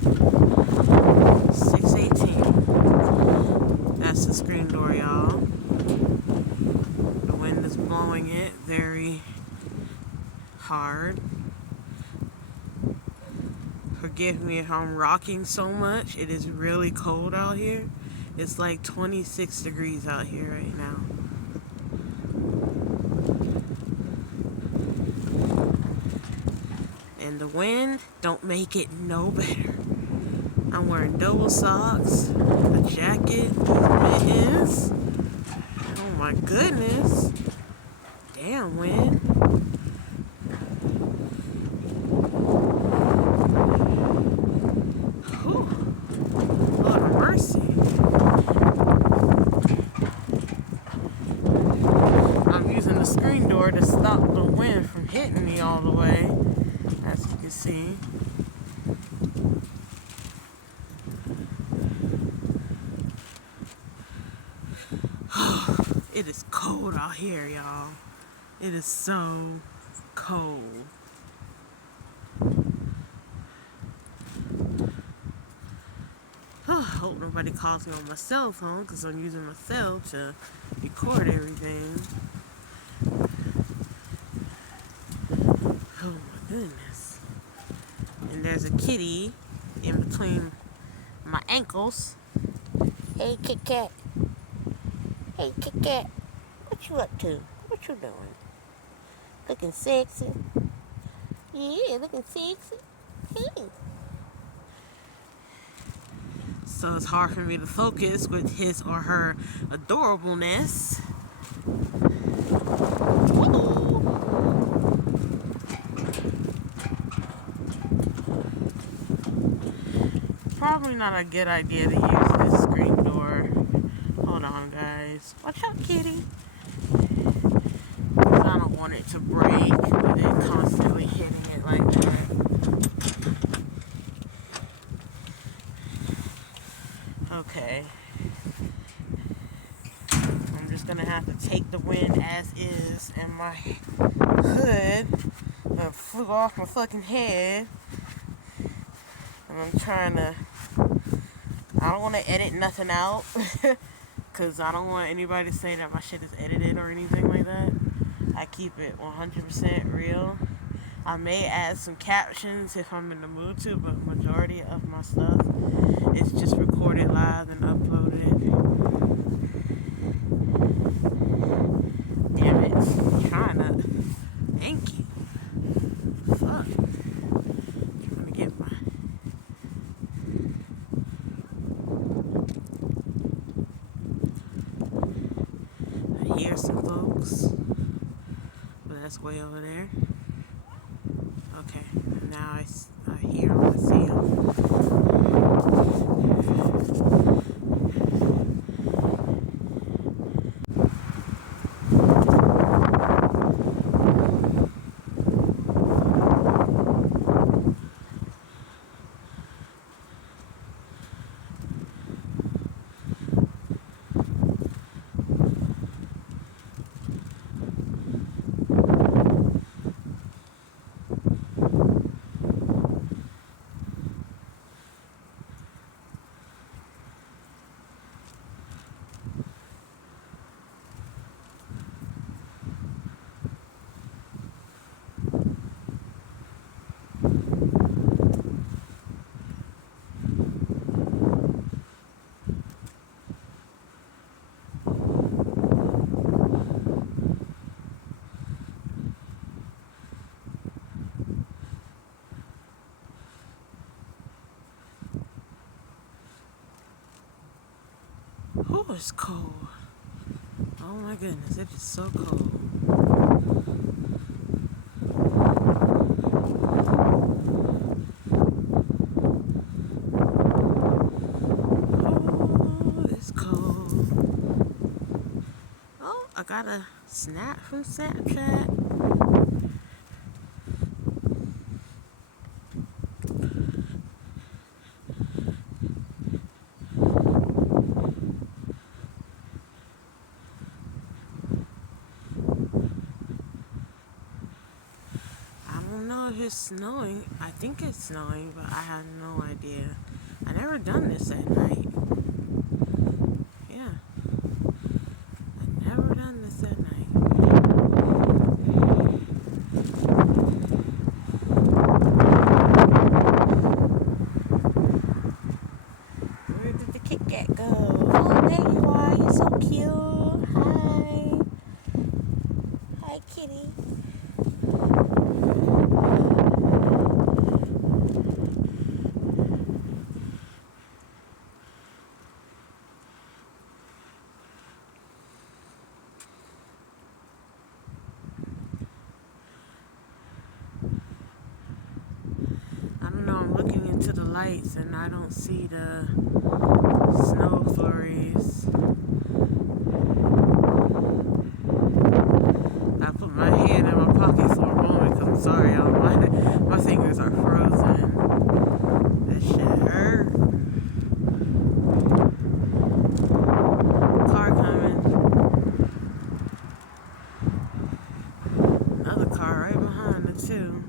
6:18. That's the screen door, y'all. The wind is blowing it very hard. Forgive me if I'm rocking so much. It is really cold out here. It's like 26 degrees out here right now. And the wind don't make it no better. I'm wearing double socks, a jacket, mittens. Oh my goodness. Damn wind. Whew. Lord of mercy. I'm using the screen door to stop the wind from hitting me all the way, as you can see. It is cold out here, y'all. It is so cold. I hope nobody calls me on my cell phone because I'm using my cell to record everything. Oh my goodness. And there's a kitty in between my ankles. Hey, Kit Kat. Hey, Kit Kat. What you up to? What you doing? Looking sexy? Yeah, looking sexy. Hey. So it's hard for me to focus with his or her adorableness. Probably not a good idea to use this screen door. Hold on, guys. Watch out, kitty. Because I don't want it to break with it constantly hitting it like that. Okay. I'm just gonna have to take the wind as is, and my hood flew off my fucking head. And I'm trying to, I don't want to edit nothing out, because I don't want anybody to say that my shit is edited or anything like that. I keep it 100% real. I may add some captions if I'm in the mood to, but majority of my stuff is just recorded live and uploaded. Damn it. I'm trying to. Thank you. Fuck. I'm trying to get my. I hear some folks, but that's way over there. Okay, now I hear them, I see them. Oh, it's cold. Oh my goodness, it is so cold. Oh, it's cold. Oh, I got a snap from Snapchat. It's snowing. I think it's snowing, but I have no idea. never done this at night. Yeah. I've never done this at night. Where did the Kit Kat go? Oh, there you are. You're so cute. Hi. Hi, kitty. I don't know, I'm looking into the lights and I don't see the snow flurries. I put my hand in my pocket for a moment because I'm sorry, y'all. My fingers are frozen. This shit hurt. Car coming. Another car right behind it too.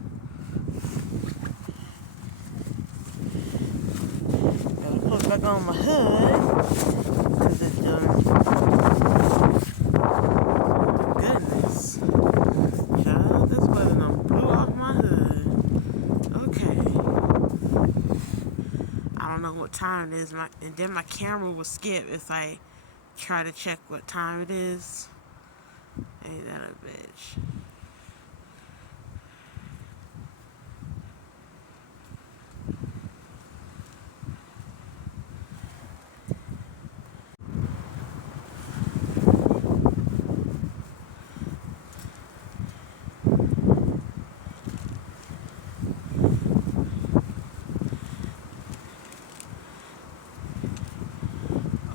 Gotta put back on my hood because it's done. Oh my goodness. Child, this weather done blew off my hood. Okay. I don't know what time it is. And then my camera will skip if I try to check what time it is. Ain't that a bitch?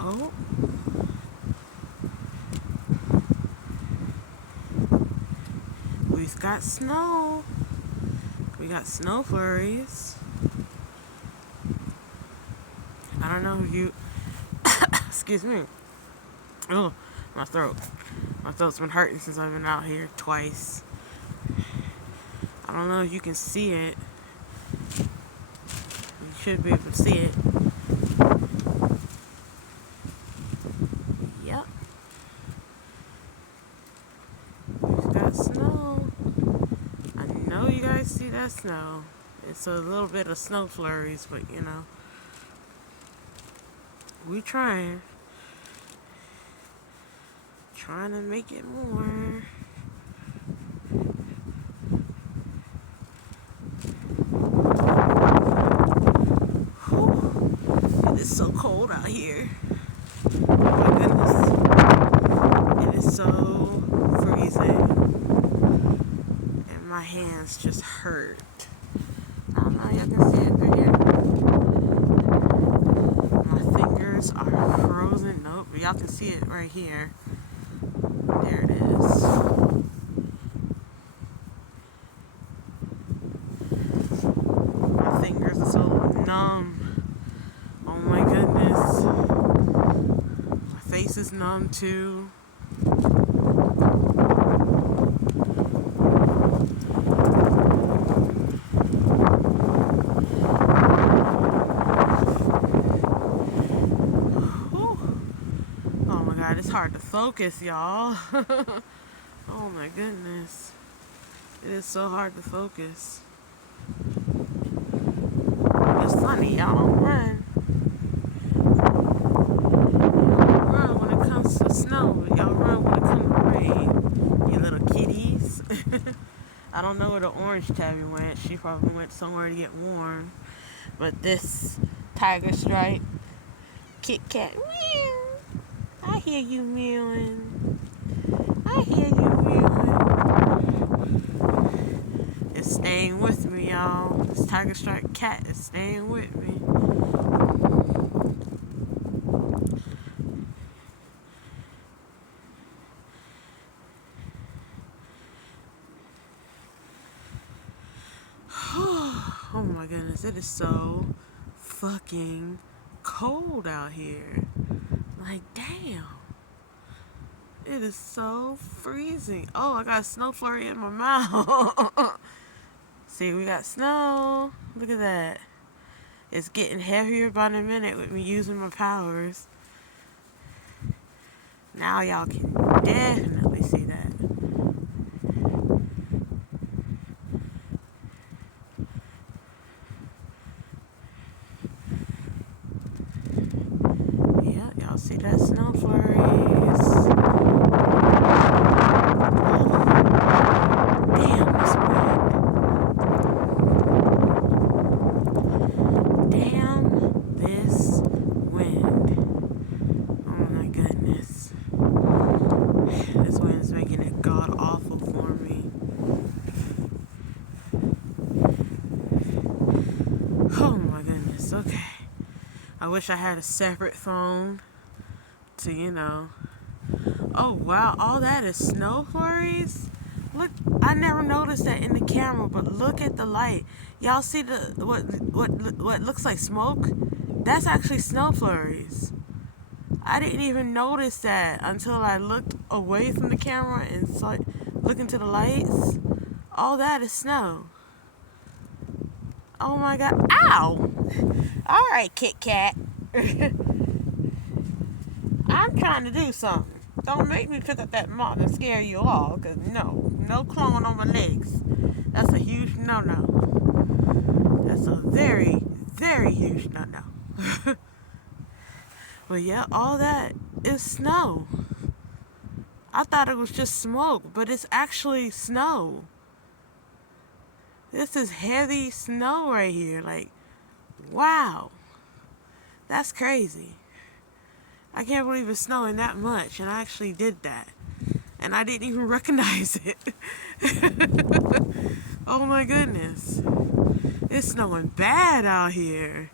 Oh. We've got snow. We got snow flurries. I don't know if you... Excuse me. Oh, my throat. My throat's been hurting since I've been out here twice. I don't know if you can see it. You should be able to see it. Yep. We've got snow. I know you guys see that snow. It's a little bit of snow flurries, but you know. We trying. Trying to make it more. Whew. It is so cold out here. Oh my goodness. It is so freezing. And my hands just hurt. I don't know, y'all can see it through here. My fingers are frozen. Nope, y'all can see it right here. There it is. My fingers are so numb. Oh my goodness. My face is numb too. It's hard to focus, y'all. Oh my goodness. It is so hard to focus. It's funny, y'all don't run. Y'all run when it comes to snow, but y'all run when it comes to rain. You little kitties. I don't know where the orange tabby went. She probably went somewhere to get warm. But this tiger stripe Kit Kat, meow. I hear you mewing. I hear you mewing. It's staying with me, y'all. This tiger stripe cat is staying with me. Oh my goodness, it is so fucking cold out here. Like, damn. It is so freezing. Oh, I got a snow flurry in my mouth. See, we got snow. Look at that. It's getting heavier by the minute with me using my powers. Now y'all can definitely see that. Yeah, y'all see that snow flurries. Damn, this wind. Damn this wind. Oh my goodness. This wind's making it god awful for me. Oh my goodness, okay. I wish I had a separate phone to, you know. Oh wow, all that is snow flurries? Look, I never noticed that in the camera, but look at the light. Y'all see the what looks like smoke? That's actually snow flurries. I didn't even notice that until I looked away from the camera and saw look into the lights. All that is snow. Oh my god. Ow! Alright, Kit Kat. I'm trying to do something. Don't make me pick up that mop and scare you all, because no clawing on my legs. That's a huge no-no. That's a very, very huge no-no. But yeah, all that is snow. I thought it was just smoke, but it's actually snow. This is heavy snow right here. Like, wow. That's crazy. I can't believe it's snowing that much, and I actually did that. And I didn't even recognize it. Oh my goodness. It's snowing bad out here.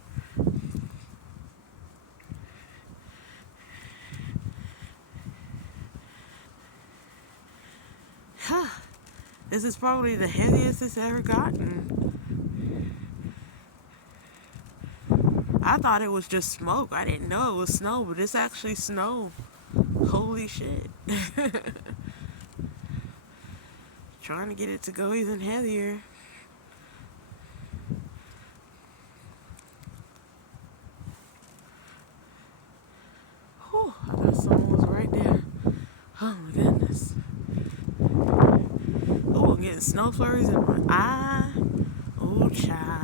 Huh. This is probably the heaviest it's ever gotten. I thought it was just smoke. I didn't know it was snow, but it's actually snow. Holy shit. Trying to get it to go even heavier. Whew, I thought someone was right there. Oh my goodness. Oh, I'm getting snow flurries in my eye. Oh, child.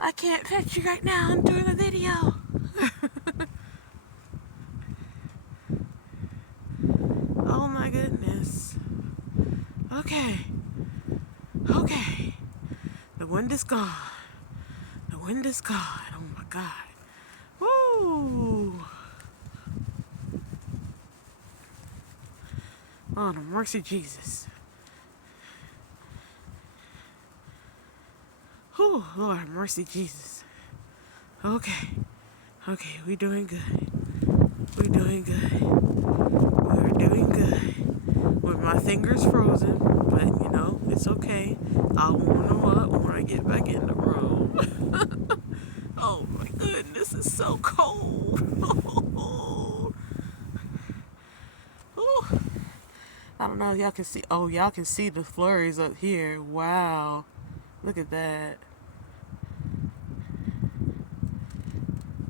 I can't pet you right now. I'm doing a video. Oh my goodness. Okay. Okay. The wind is gone. The wind is gone. Oh my god. Woo. Oh, the mercy Jesus. Oh, Lord, mercy, Jesus. Okay. Okay, we're doing good. We're doing good. We're doing good. With my fingers frozen, but, you know, it's okay. I'll warm them up when I get back in the room. Oh, my goodness, it's so cold. I don't know if y'all can see. Oh, y'all can see the flurries up here. Wow. Look at that.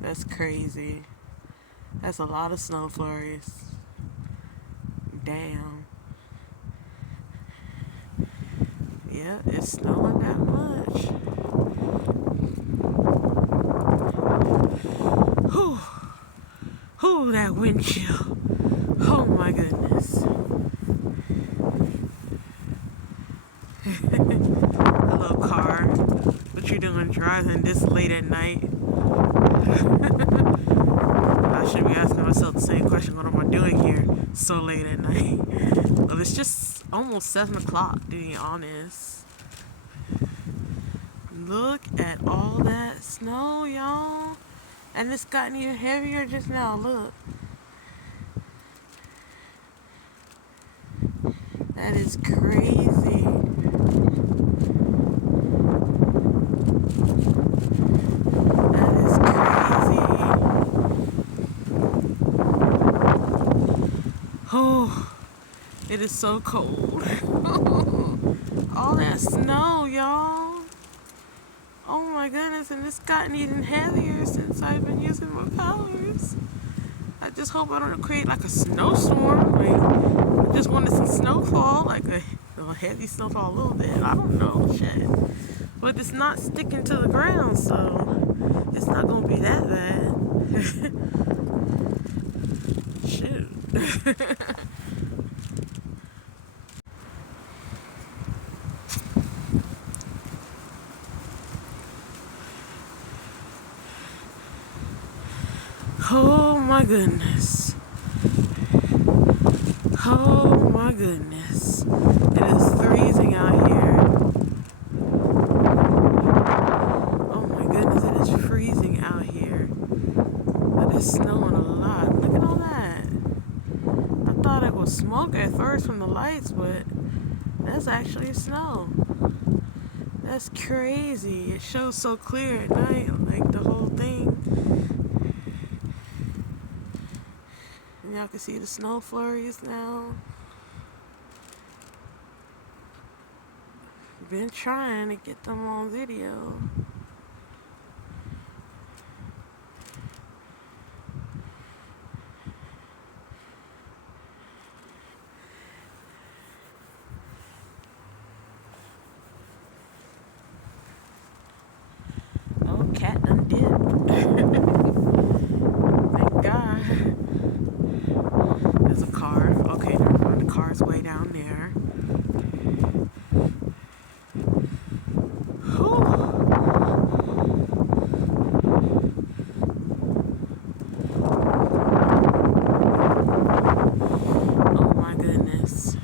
That's crazy. That's a lot of snow flurries. Damn. Yeah, it's snowing that much. Whew. Whew, that wind chill. Oh my goodness. Hello, car. What you doing driving this late at night? I should be asking myself the same question, what am I doing here so late at night? Well, it's just almost 7 o'clock, to be honest. Look at all that snow, y'all. And it's gotten even heavier just now, look. That is crazy. That is crazy. Oh, it is so cold. All that snow, y'all. Oh my goodness, and it's gotten even heavier since I've been using my powers. I just hope I don't create like a snowstorm. Like, I just wanted some snowfall, like a heavy snowfall a little bit. I don't know, shit. But it's not sticking to the ground, so it's not gonna be that bad. Shoot. Oh my goodness. Oh my goodness. It is freezing out here. Oh my goodness, it is freezing out here. It is snowing a lot. Look at all that. I thought it was smoke at first from the lights, but that's actually snow. That's crazy. It shows so clear at night, like the whole thing. And y'all can see the snow flurries now. Been trying to get them on video. Oh, cat done did. Thank God. There's a car. Okay, never mind. The car's way down there. Oh my goodness.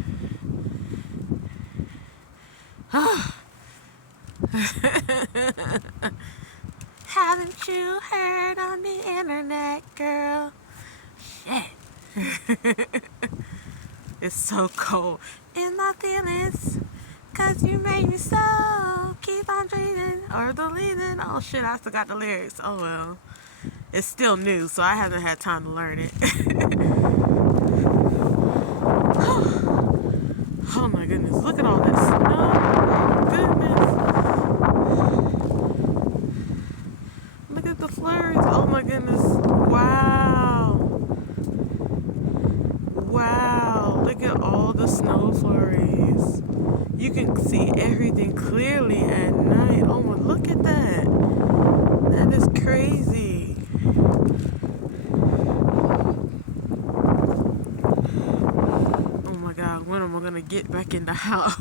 Haven't you heard on the internet, girl? Shit. It's so cold in my feelings, 'cause you made me so. Keep on dreaming or believing. Oh shit, I forgot the lyrics. Oh well. It's still new, so I haven't had time to learn it. Oh my goodness, look at all that snow. Goodness. Look at the flurries. Oh my goodness. Wow. Wow. Look at all the snow flurries. You can see everything clearly at night. Oh my, look at that. That is crazy. Oh my God, when am I gonna get back in the house?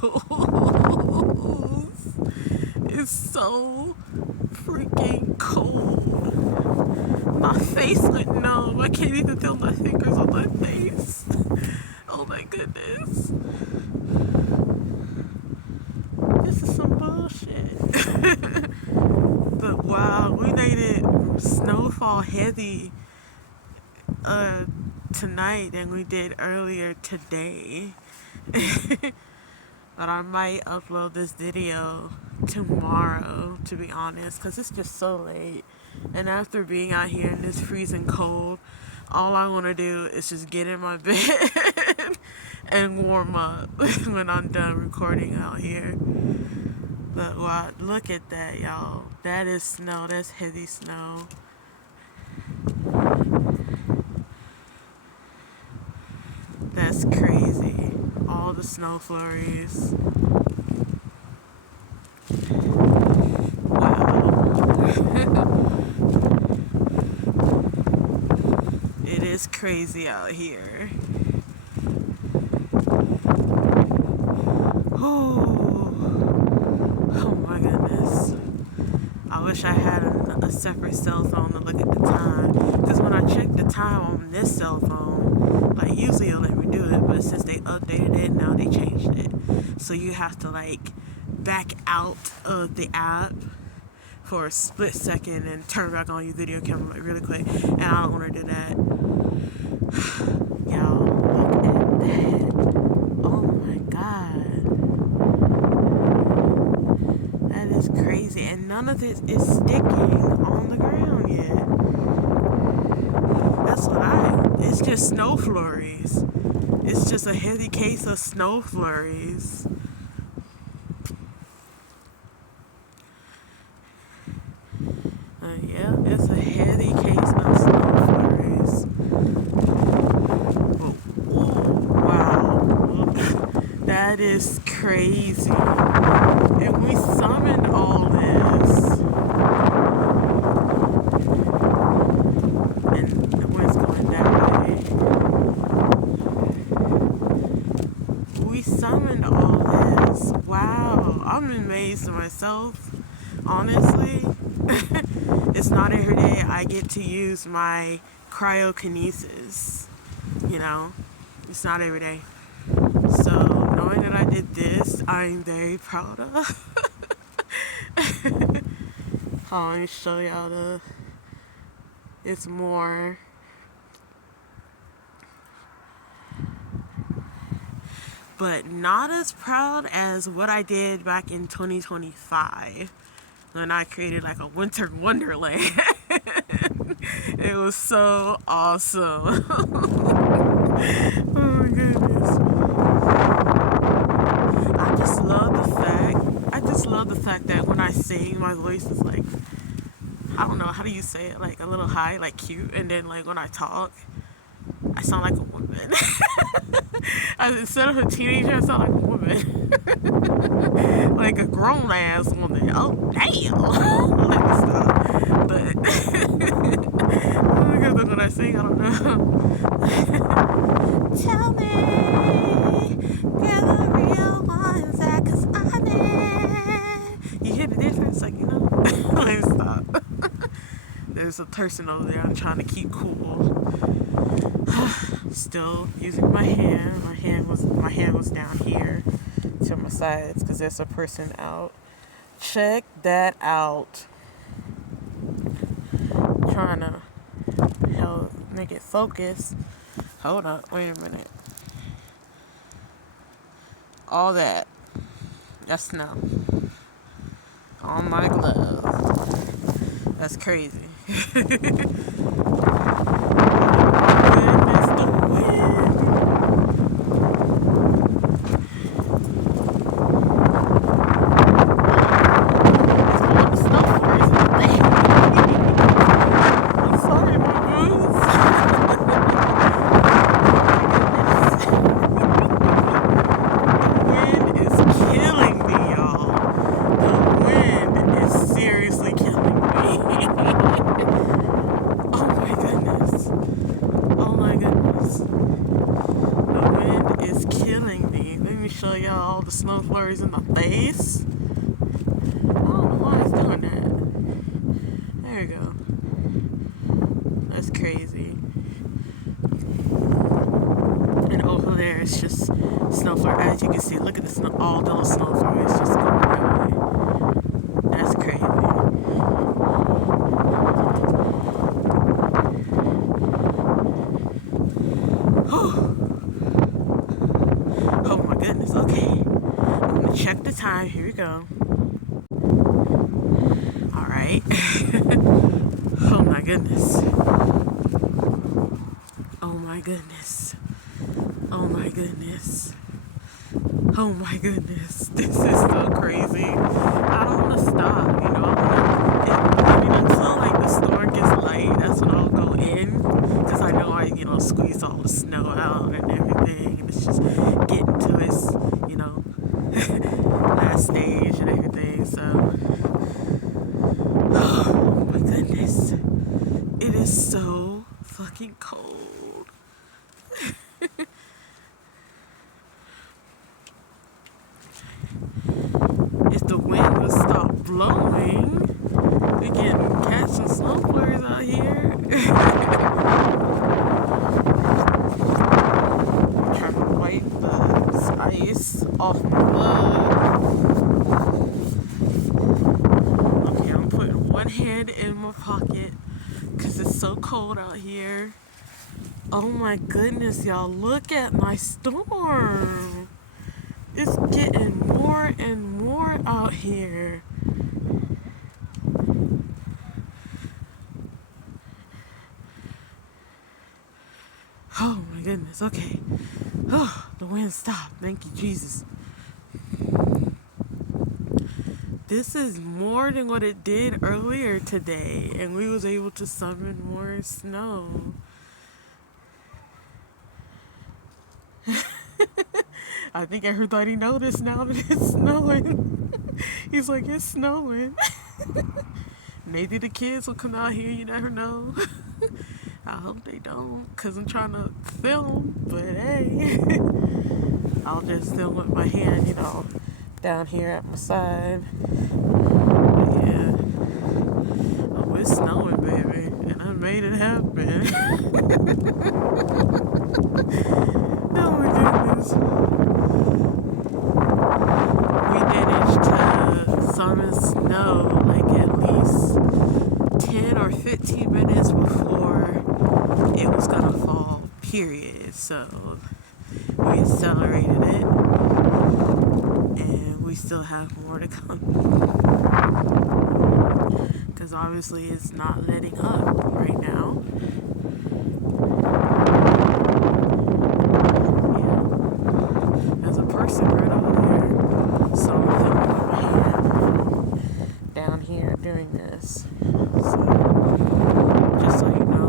It's so freaking cold. My face went numb. I can't even feel my fingers on my face. Oh my goodness. This is some bullshit. But wow, we made it snowfall heavy tonight than we did earlier today. But I might upload this video tomorrow, to be honest, because it's just so late. And after being out here in this freezing cold, all I want to do is just get in my bed and warm up when I'm done recording out here. But wow, look at that, y'all. That is snow. That's heavy snow. That's crazy. All the snow flurries. It is crazy out here. Oh my goodness. I wish I had a separate cell phone to look at the time. Because when I checked the time on this cell phone. Like, usually it'll let me do it, but since they updated it, now they changed it. So you have to, like, back out of the app for a split second and turn back on your video camera, like, really quick. And I don't want to do that. Y'all, look at that. Oh my god. That is crazy. And none of this is sticking on the ground yet. That's what it's just snow flurries. It's just a heavy case of snow flurries. Yeah, it's a heavy case of snow flurries. Oh, wow. That is crazy. And we summoned all this. And the wind's going that way. We summoned all this. Wow. I'm amazed at myself. Honestly. It's not every day I get to use my cryokinesis. You know? It's not every day. So, knowing that I did this, I'm very proud of. Let me show y'all it's more. But not as proud as what I did back in 2025 when I created like a winter wonderland. It was so awesome. Oh my goodness. I just love the fact that when I sing, my voice is like, I don't know, how do you say it? Like a little high, like cute. And then like when I talk, I sound like a woman. Instead of a teenager, I sound like a woman. Like a grown ass woman. Oh, damn. Let me stop. But, oh my god, when I sing, I don't know. Tell me, where the real ones at, 'cause I need. You hear the difference? Like, you know? Let me stop. There's a person over there. I'm trying to keep cool. Still using my hand. My hand was down here to my sides because there's a person out. Check that out. Trying to make it focus. Hold up, wait a minute. All that's snow on my glove. That's crazy. The snow flurries in my face. I don't know why it's doing that. There we go. That's crazy. And over there it's just snow flurry. As you can see, look at the snow, all those snow flurries just going that way. That's crazy. Oh my goodness, okay. Check the time. Here we go. Alright. Oh my goodness. Oh my goodness. Oh my goodness. Oh my goodness. This is so crazy. I don't want to stop, you know. Until like the storm gets light, that's when I'll go in. Because I know I, squeeze all the snow out and everything. And it's just getting to its, last stage and everything, so oh my goodness, it is so fucking cold. If the wind would stop blowing, we can catch some snow flurries out here. off my mug. Okay, I'm putting one hand in my pocket because it's so cold out here. Oh my goodness, y'all, look at my storm. It's getting more and more out here. Oh my goodness, okay. Oh, the wind stopped. Thank you, Jesus. This is more than what it did earlier today, and we was able to summon more snow. I think everybody noticed now that it's snowing. He's like, it's snowing. Maybe the kids will come out here, you never know. I hope they don't, because I'm trying to film, but hey. I'll just film with my hand, you know, down here at my side. Yeah. Oh, it's snowing, baby, and I made it happen. Oh my goodness. We managed to summon snow like at least 10 or 15 minutes before it was gonna fall, period. So we accelerated it, and we still have more to come, because obviously it's not letting up right now. Yeah, there's a person right over there, so I'm filming with my hand down here doing this. So just so you know.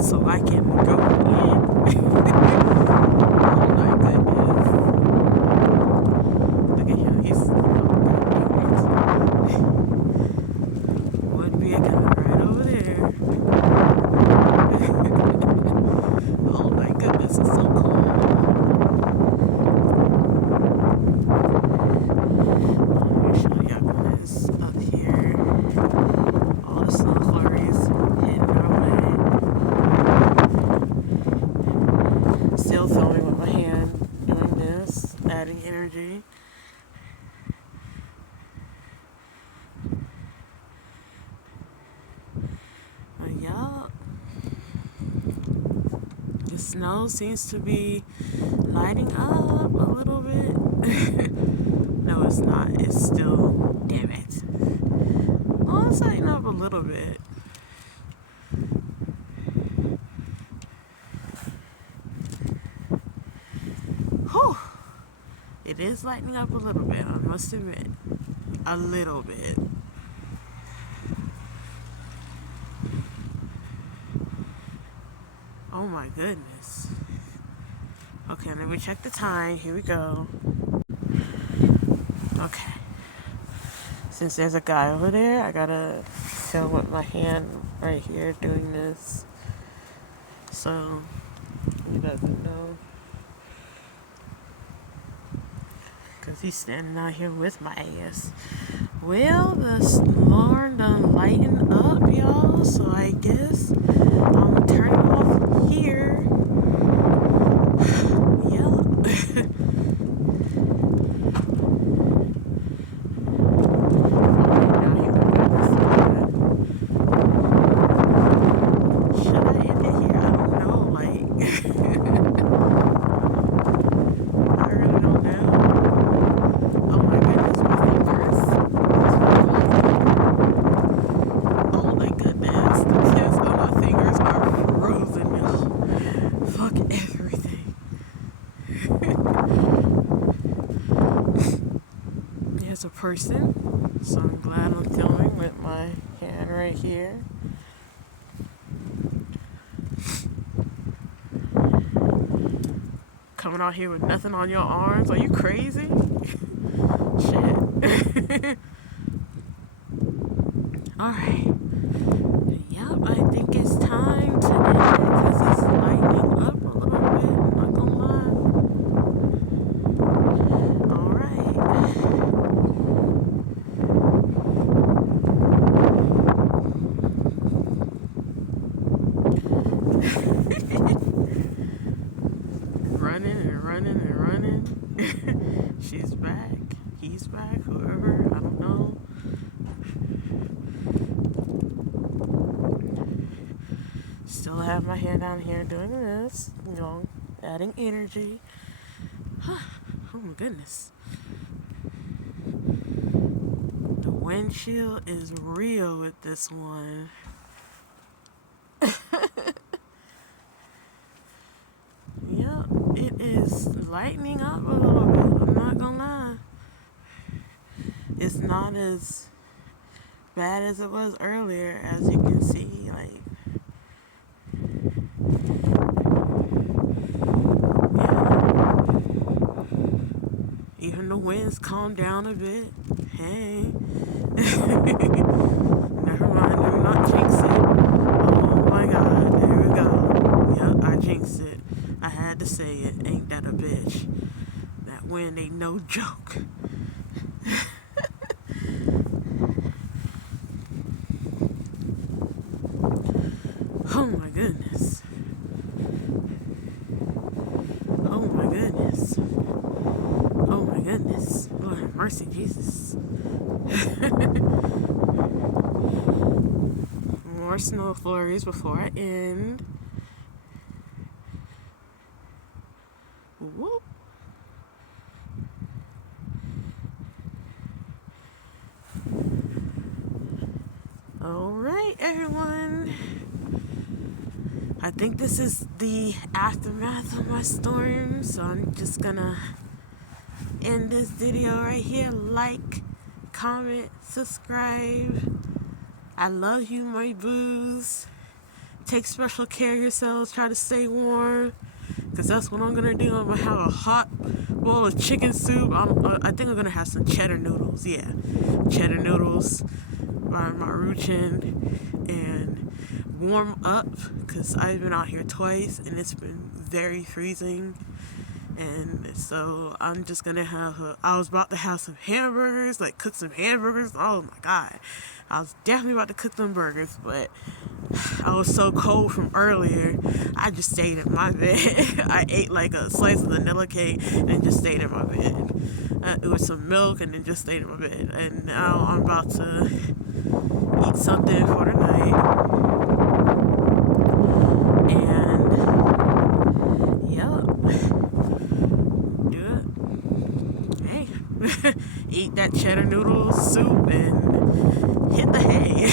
So I can go in. Oh my goodness. Look at him. He's would be a guy right over there. Oh my goodness, it's so cold. Let me show y'all this up here. All the snow flurries hitting our way. Still filming with my hand, doing this, adding energy. Yup. The snow seems to be lighting up a little bit. No, it's not. It's still, damn it. Oh, it's lighting up a little bit. Whew. It is lightening up a little bit, I must admit. A little bit. Oh my goodness. Okay, let me check the time. Here we go. Okay. Since there's a guy over there, I gotta film with my hand right here doing this. So, he doesn't know. Because he's standing out here with my ass. Well, the alarm done lighten up, y'all. So I guess I'm gonna turn it off here. Yep. Should I end it here? I don't know. Like, I really don't know. Oh my goodness, my fingers. Oh my goodness, the tips on my fingers are frozen, y'all. Fuck everything. There's a person, so I'm glad I'm filming with my hand right here. Coming out here with nothing on your arms? Are you crazy? Shit. Alright. Yep, I think it's time to end it because it's lightening up a little bit. I'm not gonna He's back, whoever, I don't know. Still have my hair down here doing this, you know, adding energy. Oh my goodness. The windshield is real with this one. Yep, it is lightening up a little bit, I'm not gonna lie. It's not as bad as it was earlier, as you can see, like, even the winds calmed down a bit. Hey. Never mind, do not jinx it. Oh my god, there we go. Yep, I jinxed it. I had to say it. Ain't that a bitch? That wind ain't no joke. Oh my goodness. Oh my goodness. Oh my goodness. Lord have mercy, Jesus. More snow flurries before I end. Whoop. Alright, everyone. I think this is the aftermath of my storm, so I'm just gonna end this video right here. Like, comment, subscribe. I love you, my boos. Take special care of yourselves. Try to stay warm, because that's what I'm gonna do. I'm gonna have a hot bowl of chicken soup. I think I'm gonna have some cheddar noodles. Yeah, cheddar noodles by my Ruchin, and warm up, because I've been out here twice and it's been very freezing. And so I'm just gonna have I was about to have some hamburgers, like cook some hamburgers. Oh my god, I was definitely about to cook them burgers, but I was so cold from earlier, I just stayed in my bed. I ate like a slice of vanilla cake and just stayed in my bed. It was some milk and then just stayed in my bed. And now I'm about to eat something for the night. And yep, do it. Hey, eat that cheddar noodle soup and hit the hay.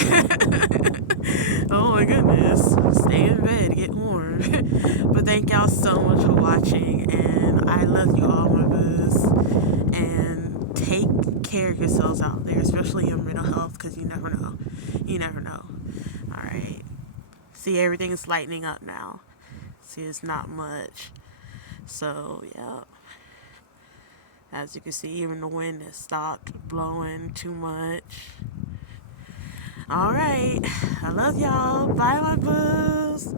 Oh my goodness, stay in bed, get warm. But thank y'all so much for watching, and I love you all, my boos. And take care of yourselves out there, especially your mental health, because you never know. You never know. Alright. See, everything is lightening up now. See, it's not much. So, yeah. As you can see, even the wind has stopped blowing too much. Alright. I love y'all. Bye, my boos.